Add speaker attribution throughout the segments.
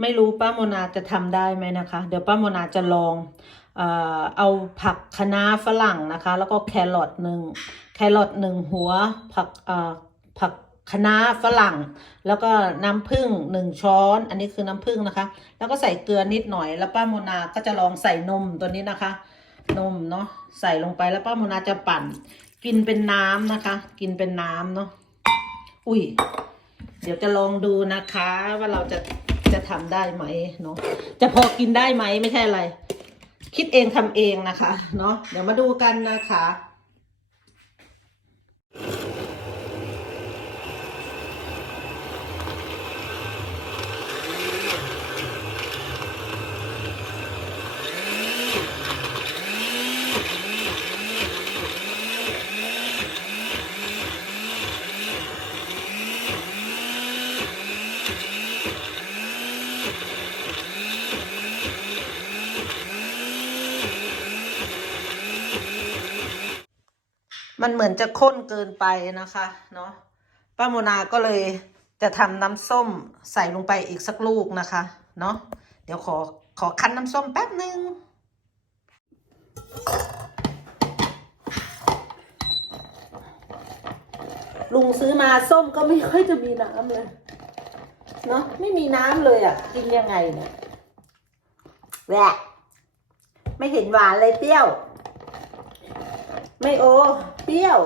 Speaker 1: ไม่รู้ป้าโมนาจะทำได้ไหมนะคะ เดี๋ยวป้าโมนาจะลองเอ่อเอาผักคะน้าฝรั่งนะคะ แล้วก็แครอทหนึ่งแครอทหนึ่งหัวผักเอ่อผักคะน้าฝรั่ง แล้วก็น้ำผึ้งหนึ่งช้อน อันนี้คือน้ำผึ้งนะคะ แล้วก็ใส่เกลือนิดหน่อย แล้วป้าโมนาก็จะลองใส่นมตัวนี้นะคะ นมเนาะใส่ลงไปแล้วป้าโมนาจะปั่น กินเป็นน้ำนะคะ กินเป็นน้ำเนาะอุ้ยเดี๋ยวจะลองดูนะคะว่าเราจะ จะทำได้ไหมเนาะจะพอกินได้ไหมไม่ใช่อะไร คิดเองทำเองนะคะ เนาะเดี๋ยวมาดูกันนะคะ มันเหมือนจะข้นเกินไปนะคะเนาะป้าโมนาก็เลยจะทำน้ำส้มใส่ลงไปอีกสักลูกนะคะเนาะเดี๋ยวขอขอคั้นน้ำส้มแป๊บหนึ่งลุงซื้อมาส้มก็ไม่ค่อยจะมีน้ำเลยเนาะไม่มีน้ำเลยอะ่ะ กินยังไงเนี่ยแหวะไม่เห็นหวานเลยเปรี้ยว ไม่โอ เปรี้ยว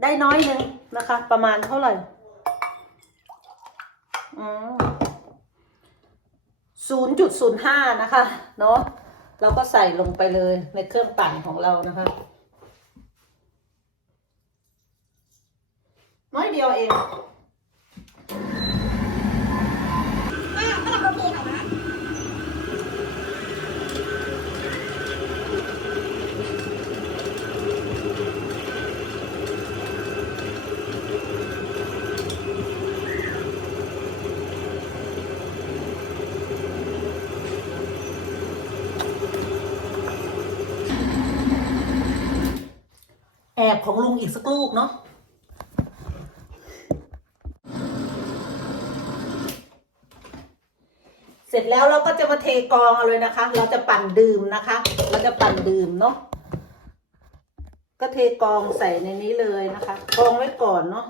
Speaker 1: ได้น้อยหนึ่งนะคะ ประมาณเท่าไหร่ศูนย์จุดศูนย์ห้านะคะ เนาะเราก็ใส่ลงไปเลยในเครื่องปั่นของเรานะคะ น้อยเดียวเอง แอบของลุงอีกสักลูกเนาะเสร็จแล้วเราก็จะมาเทกองเอาเลยนะคะ เราจะปั่นดื่มนะคะ เราจะปั่นดื่มเนาะก็เทกองใส่ในนี้เลยนะคะกรองไว้ก่อนเนาะ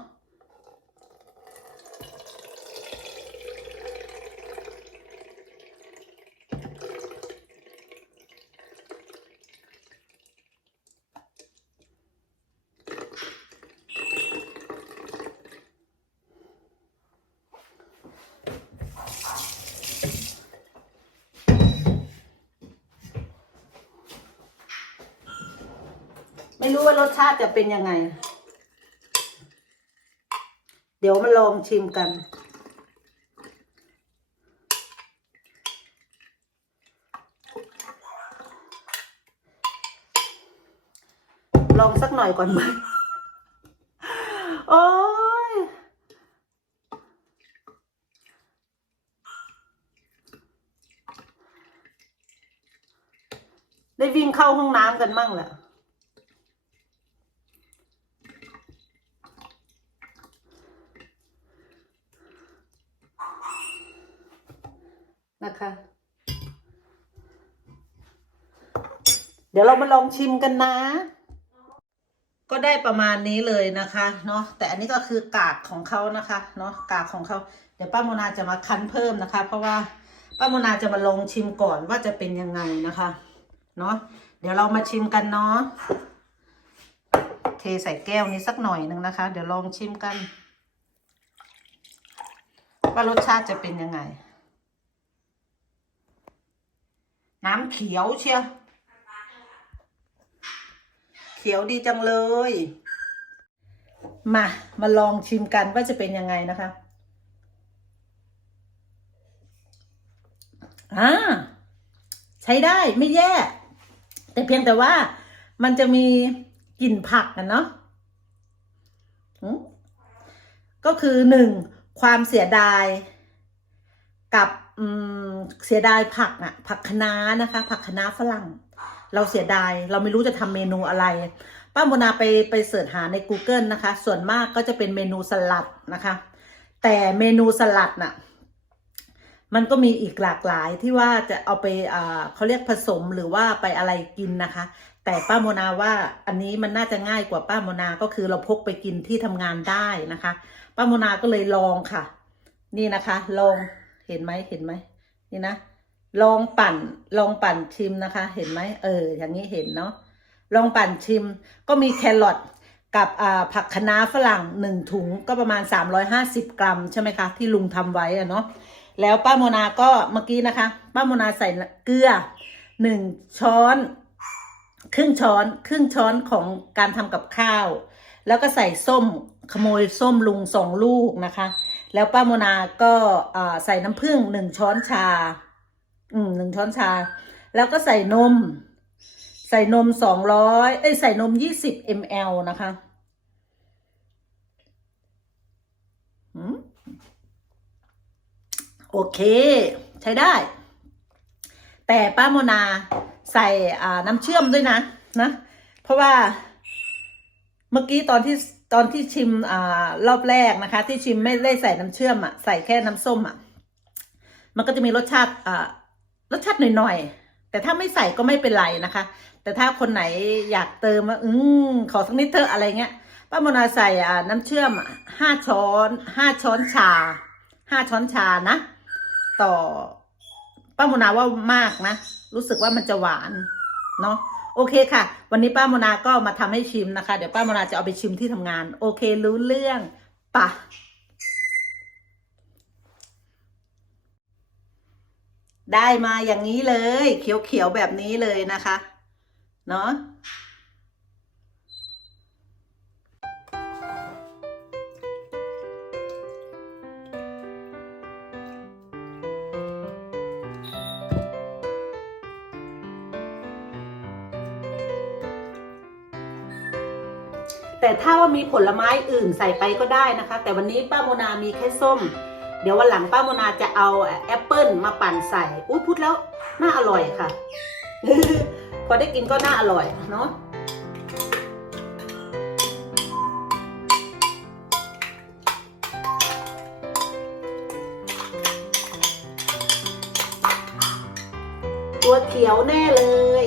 Speaker 1: ไม่รู้ว่ารสชาติจะเป็นยังไง เดี๋ยวมาลองชิมกัน ลองสักหน่อยก่อนไหมโอ้ย ได้วิ่งเข้าห้องน้ำกันมั่งแหละ นะคะ เดี๋ยวเรามาลองชิมกันนะ ก็ได้ประมาณนี้เลยนะคะเนาะแต่อันนี้ก็คือกากของเขานะคะเนาะกากของเขาเดี๋ยวป้าโมนาจะมาคั้นเพิ่มนะคะ เพราะว่าป้าโมนาจะมาลองชิมก่อนว่าจะเป็นยังไงนะคะเนาะเดี๋ยวเรามาชิมกันเนาะเทใส่แก้วนี้สักหน่อยหนึ่งนะคะ เดี๋ยวลองชิมกัน ว่ารสชาติจะเป็นยังไง น้ำเขียวเชียวเขียวดีจังเลย มา มาลองชิมกันว่าจะเป็นยังไงนะคะอ่าใช้ได้ไม่แย่ แต่เพียงแต่ว่ามันจะมีกลิ่นผักนะเนาะอืมก็คือหนึ่งความเสียดาย กับเสียดายผักอะผักคะน้านะคะ ผักคะน้าฝรั่ง เราเสียดายเราไม่รู้จะทำเมนูอะไร ป้าโมนาไปไปเสิร์ชหาใน Google นะคะ ส่วนมากก็จะเป็นเมนูสลัดนะคะ แต่เมนูสลัดน่ะมันก็มีอีกหลากหลายที่ว่าจะเอาไปอ่าเขาเรียกผสมหรือว่าไปอะไรกินนะคะ แต่ป้าโมนาว่าอันนี้มันน่าจะง่ายกว่าป้าโมนาก็คือเราพกไปกินที่ทำงานได้นะคะ ป้าโมนาก็เลยลองค่ะ นี่นะคะลอง เห็นไหมเห็นไหมนี่นะลองปั่นลองปั่นชิมนะคะ เห็นไหมเออ อย่างนี้เห็นเนาะลองปั่นชิม ก็มีแครอทกับผักคะน้าฝรั่งหนึ่งถุงก็ประมาณ 350 กรัมใช่ไหมคะ ที่ลุงทำไว้อะเนาะแล้วป้าโมนาก็เมื่อกี้นะคะ ป้าโมนาใส่เกลือหนึ่งช้อนครึ่งช้อนครึ่งช้อนของการทำกับข้าว แล้วก็ใส่ส้มขโมยส้มลุงสองลูกนะคะ แล้วป้าโมนาก็ใส่น้ำผึ้งหนึ่งช้อนชา อืมหนึ่งช้อนชา แล้วก็ใส่นม ใส่นมสองร้อยเอ้ยใส่นมยี่สิบมลนะคะอืมโอเค ใช้ได้ แต่ป้าโมนาใส่น้ำเชื่อมด้วยนะนะ เพราะว่าเมื่อกี้ตอนที่ ตอนที่ชิมอ่ารอบแรกนะคะ ที่ชิมไม่ได้ใส่น้ำเชื่อมอะใส่แค่น้ำส้มอะ มันก็จะมีรสชาติอ่ารสชาติหน่อยๆแต่ถ้าไม่ใส่ก็ไม่เป็นไรนะคะ แต่ถ้าคนไหนอยากเติมว่าอืมขอสักนิดเถอะอะไรเงี้ยป้าโมนาใส่อ่าน้ำเชื่อมห้าช้อนห้าช้อนชาห้าช้อนชานะ ต่อป้าโมนาว่ามากนะ รู้สึกว่ามันจะหวานเนาะ โอเคค่ะ วันนี้ป้าโมนาก็มาทำให้ชิมนะคะ เดี๋ยวป้าโมนาจะเอาไปชิมที่ทำงาน โอเครู้เรื่องปะได้มาอย่างนี้เลย เขียวๆแบบนี้เลยนะคะ เนาะ แต่ถ้าว่ามีผลไม้อื่นใส่ไปก็ได้นะคะ แต่วันนี้ป้าโมนามีแค่ส้ม เดี๋ยววันหลังป้าโมนาจะเอาแอปเปิลมาปั่นใส่อุ้ยพูดแล้วน่าอร่อยค่ะ พอได้กินก็น่าอร่อยเนาะตัวเขียวแน่เลย